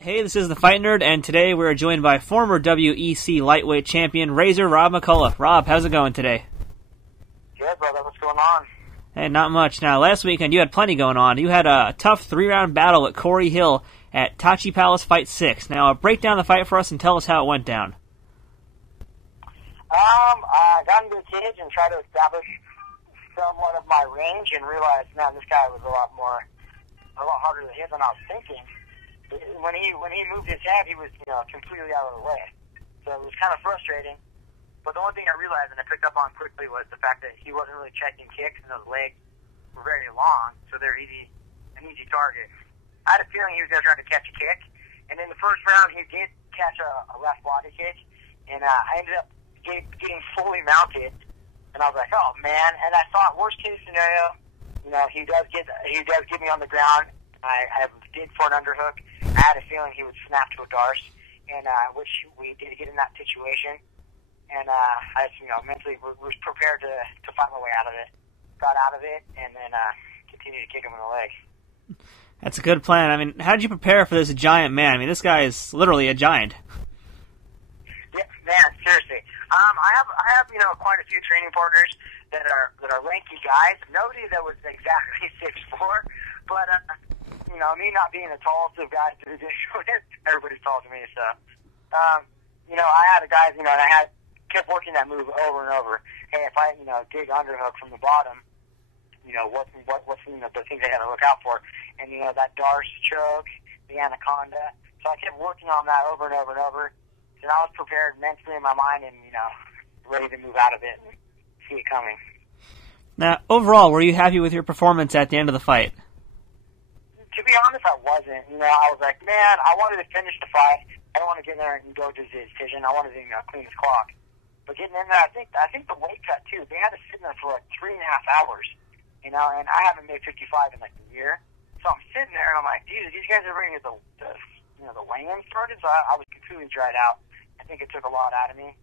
Hey, this is the Fight Nerd, and today we're joined by former WEC lightweight champion Razor Rob McCullough. Rob, how's it going today? Good, brother. What's going on? Hey, not much. Now, last weekend you had plenty going on. You had a tough 3-round battle at Corey Hill at Tachi Fights 6. Now, break down the fight for us and tell us how it went down. I got into the cage and tried to establish somewhat of my range and realized, man, this guy was a lot harder to hit than I was thinking. When he moved his head, he was, completely out of the way. So it was kind of frustrating. But the one thing I realized and I picked up on quickly was the fact that he wasn't really checking kicks and those legs were very long, so they're an easy target. I had a feeling he was going to try to catch a kick, and in the first round he did catch a left body kick, and I ended up getting fully mounted, and I was like, oh man! And I thought worst case scenario, he does get me on the ground. I did for an underhook. I had a feeling he would snap to a darce, and which we did get in that situation. And I just, mentally was prepared to find my way out of it. Got out of it, and then continued to kick him in the leg. That's a good plan. I mean, how did you prepare for this giant man? I mean, this guy is literally a giant. Yeah, man, seriously. I have quite a few training partners that are lanky guys. Nobody that was exactly 6'4", but me not being the tallest of guys to the dish, everybody's tall to me. So, I had a guy, and I kept working that move over and over. Hey, if I, dig underhook from the bottom, what's the things I got to look out for? And, that darce choke, the anaconda. So I kept working on that over and over and over. And I was prepared mentally in my mind and, ready to move out of it and see it coming. Now, overall, were you happy with your performance at the end of the fight? To be honest, I wasn't. I was like, man, I wanted to finish the fight. I don't want to get in there and go to the decision. I wanted to, clean his clock. But getting in there, I think the weight cut too. They had to sit in there for like 3.5 hours, and I haven't made 55 in like a year. So I'm sitting there and I'm like, Jesus, these guys are bringing the weigh-in started. So I was completely dried out. I think it took a lot out of me,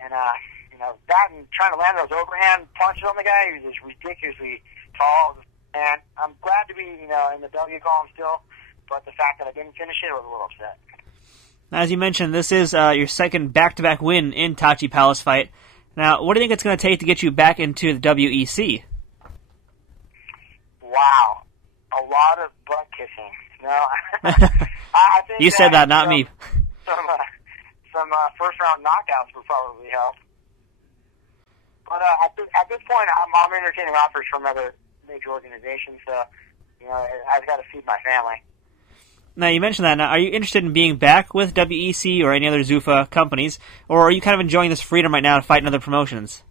and that and trying to land those overhand punches on the guy. He was just ridiculously tall, and I'm glad to be in the W column still. But the fact that I didn't finish it, I was a little upset. As you mentioned, this is your second back-to-back win in Tachi Palace fight. Now, what do you think it's going to take to get you back into the WEC? Wow. A lot of butt kissing. No, I think you said that, not me. Some first-round knockouts would probably help. But at this point, I'm entertaining offers from other major organizations, so I've got to feed my family. Now, you mentioned that. Now, are you interested in being back with WEC or any other Zuffa companies, or are you kind of enjoying this freedom right now to fight in other promotions?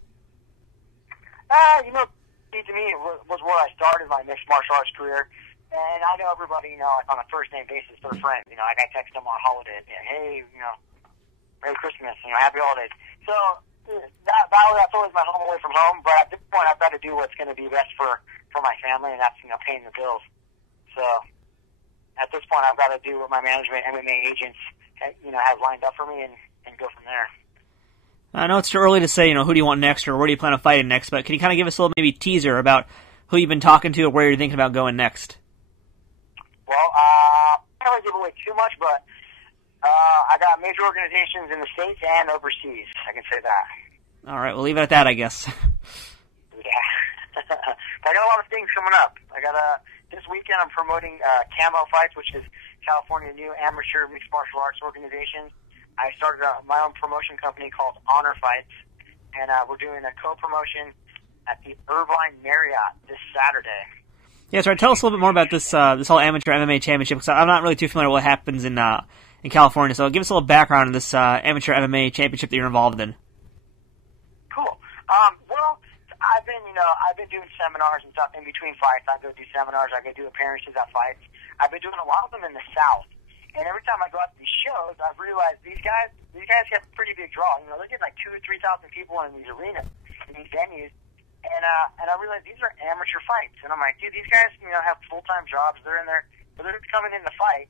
To me, it was where I started my mixed martial arts career, and I know everybody, like on a first-name basis, they're friends. Like I text them on holidays, hey, Merry Christmas, Happy Holidays. So that's always my home away from home, but at this point, I've got to do what's going to be best for my family, and that's, paying the bills. So at this point, I've got to do what my management, MMA agents, have lined up for me and go from there. I know it's too early to say, who do you want next or where do you plan on fighting next, but can you kind of give us a little maybe teaser about who you've been talking to or where you're thinking about going next? Well, I don't want to give away too much, but I got major organizations in the States and overseas. I can say that. All right, we'll leave it at that, I guess. Yeah. I got a lot of things coming up. This weekend I'm promoting CAMO Fights, which is California new amateur mixed martial arts organization. I started my own promotion company called Honor Fights, and we're doing a co-promotion at the Irvine Marriot this Saturday. Yeah, so tell us a little bit more about this whole amateur MMA championship, because I'm not really too familiar with what happens in California, so give us a little background on this amateur MMA championship that you're involved in. Cool. Well, I've been doing seminars and stuff in between fights. I go do seminars, I go do appearances at fights. I've been doing a lot of them in the South. And every time I go out to these shows, I've realized these guys have a pretty big draw. They're getting like 2,000 to 3,000 people in these arenas, in these venues. And I realized these are amateur fights. And I'm like, dude, these guys, have full-time jobs. They're in there, but they're coming in to fight.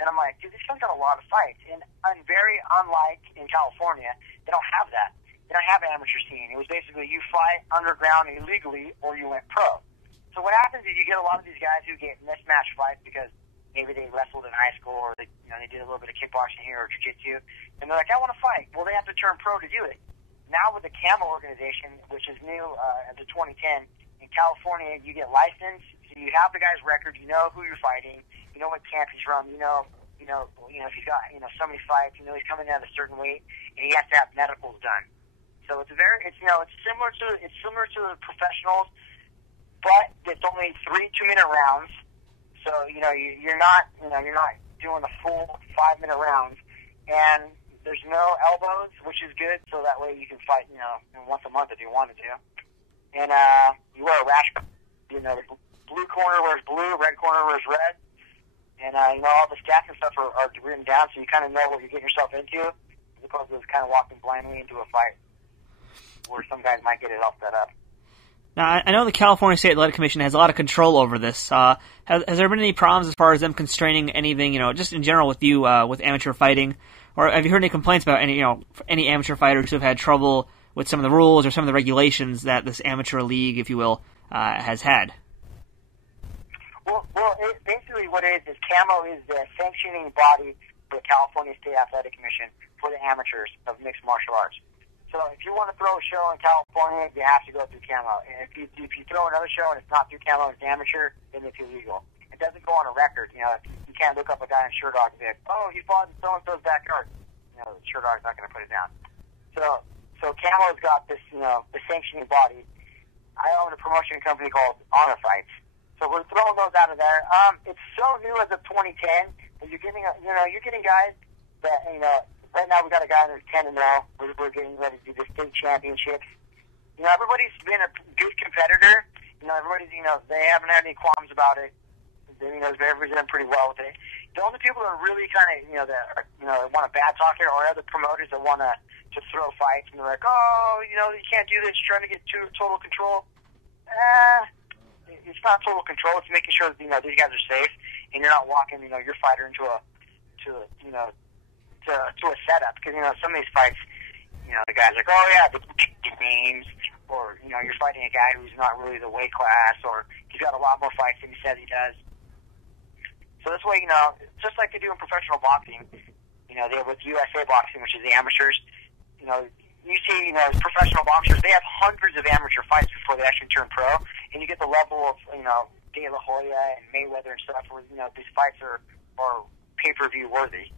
And I'm like, dude, these guys got a lot of fights. And very unlike in California, they don't have that. They don't have an amateur scene. It was basically you fight underground illegally or you went pro. So what happens is you get a lot of these guys who get mismatched fights because maybe they wrestled in high school, or they did a little bit of kickboxing here or jiu-jitsu, and they're like, I want to fight. Well, they have to turn pro to do it. Now with the CAMO organization, which is new as of 2010, in California, you get licensed, so you have the guy's record, you know who you're fighting, you know what camp he's from, you know if he's got so many fights, you know he's coming in at a certain weight, and he has to have medicals done. So it's similar to the professionals, but it's only 3 2-minute rounds. So you're not doing the full 5-minute rounds, and there's no elbows, which is good. So that way you can fight once a month if you wanted to. And you wear a rash. The blue corner wears blue, red corner wears red. And, all the stats and stuff are written down, so you kind of know what you're getting yourself into, as opposed to just kind of walking blindly into a fight, where some guys might get it all set up. Now, I know the California State Athletic Commission has a lot of control over this. Has there been any problems as far as them constraining anything, just in general with you, with amateur fighting? Or have you heard any complaints about any amateur fighters who have had trouble with some of the rules or some of the regulations that this amateur league, if you will, has had? Well, basically what it is CAMO is the sanctioning body for the California State Athletic Commission for the amateurs of mixed martial arts. So if you want to throw a show in California, you have to go through CAMO. And if you throw another show and it's not through CAMO, it's amateur, then it's illegal. It doesn't go on a record. You can't look up a guy in Sure Dog and be like, oh, he fought in so-and-so's backyard. Sure Dog's not going to put it down. So CAMO's got this, the sanctioning body. I own a promotion company called Honor Fights. So we're throwing those out of there. It's so new as of 2010 that you're getting guys that, right now we got a guy that's 10-0. We're getting ready to do the state championships. Everybody's been a good competitor. Everybody's, they haven't had any qualms about it. Everybody's done pretty well with it. The only people that are really kind of, that want to bad talk it are other promoters that want to throw fights, and they're like, oh, you can't do this. You're trying to get total control. It's not total control. It's making sure that these guys are safe, and you're not walking your fighter into a setup. Because some of these fights, the guys are like, oh yeah, the names, or you're fighting a guy who's not really the weight class, or he's got a lot more fights than he says he does. So this way, just like they do in professional boxing, they with USA Boxing, which is the amateurs. You see, professional boxers, they have hundreds of amateur fights before they actually turn pro, and you get the level of, De La Hoya and Mayweather and stuff where, these fights are pay-per-view worthy.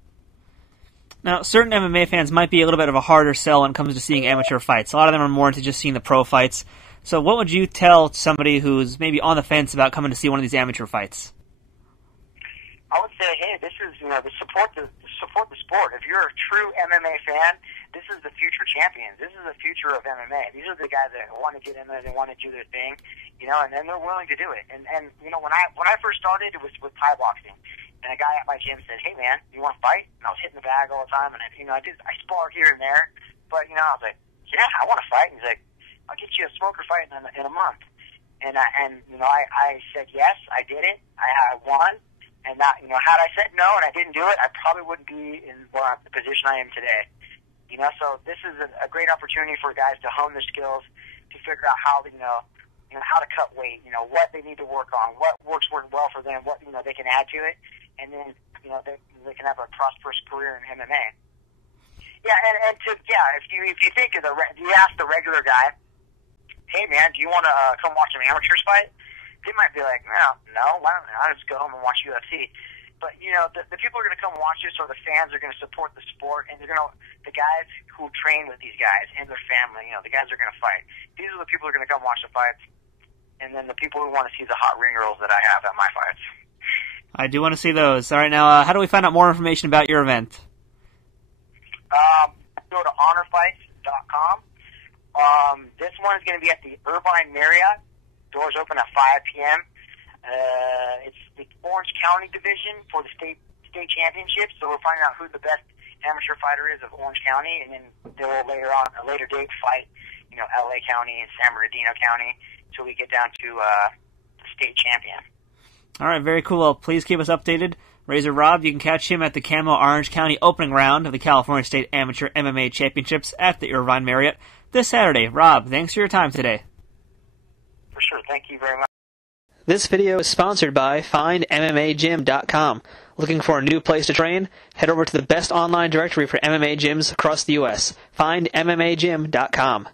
Now, certain MMA fans might be a little bit of a harder sell when it comes to seeing amateur fights. A lot of them are more into just seeing the pro fights. So what would you tell somebody who's maybe on the fence about coming to see one of these amateur fights? I would say, hey, this is, to support the sport. If you're a true MMA fan, this is the future champions. This is the future of MMA. These are the guys that want to get in there, they want to do their thing, and then they're willing to do it. And when I first started, it was with Thai boxing. And a guy at my gym said, hey man, you want to fight? And I was hitting the bag all the time, and I sparred here and there. But I was like, yeah, I want to fight. And he's like, I'll get you a smoker fight in a month. And I said yes, I did it. I won. And that, had I said no and I didn't do it, I probably wouldn't be in the position I am today. So this is a great opportunity for guys to hone their skills, to figure out how to, how to cut weight, what they need to work on, what works well for them, what, they can add to it, and then, they can have a prosperous career in MMA. Yeah, if you think of you ask the regular guy, hey man, do you want to come watch an amateurs fight? They might be like, no, why don't I just go home and watch UFC? But, the people are going to come watch this, or the fans are going to support the sport, and the guys who train with these guys and their family, the guys are going to fight. These are the people who are going to come watch the fights, and then the people who want to see the hot ring girls that I have at my fights. I do want to see those. All right, now, how do we find out more information about your event? Go to honorfights.com. This one is going to be at the Irvine Marriot. Doors open at 5 p.m. It's the Orange County division for the state championships, so we'll find out who the best amateur fighter is of Orange County, and then they'll later on, a later date, fight, LA County and San Bernardino County, till we get down to the state champion. All right, very cool. Well, please keep us updated. Razor Rob, you can catch him at the CAMO Orange County opening round of the California State Amateur MMA Championships at the Irvine Marriot this Saturday. Rob, thanks for your time today. For sure. Thank you very much. This video is sponsored by FindMMAGym.com. Looking for a new place to train? Head over to the best online directory for MMA gyms across the U.S. FindMMAGym.com.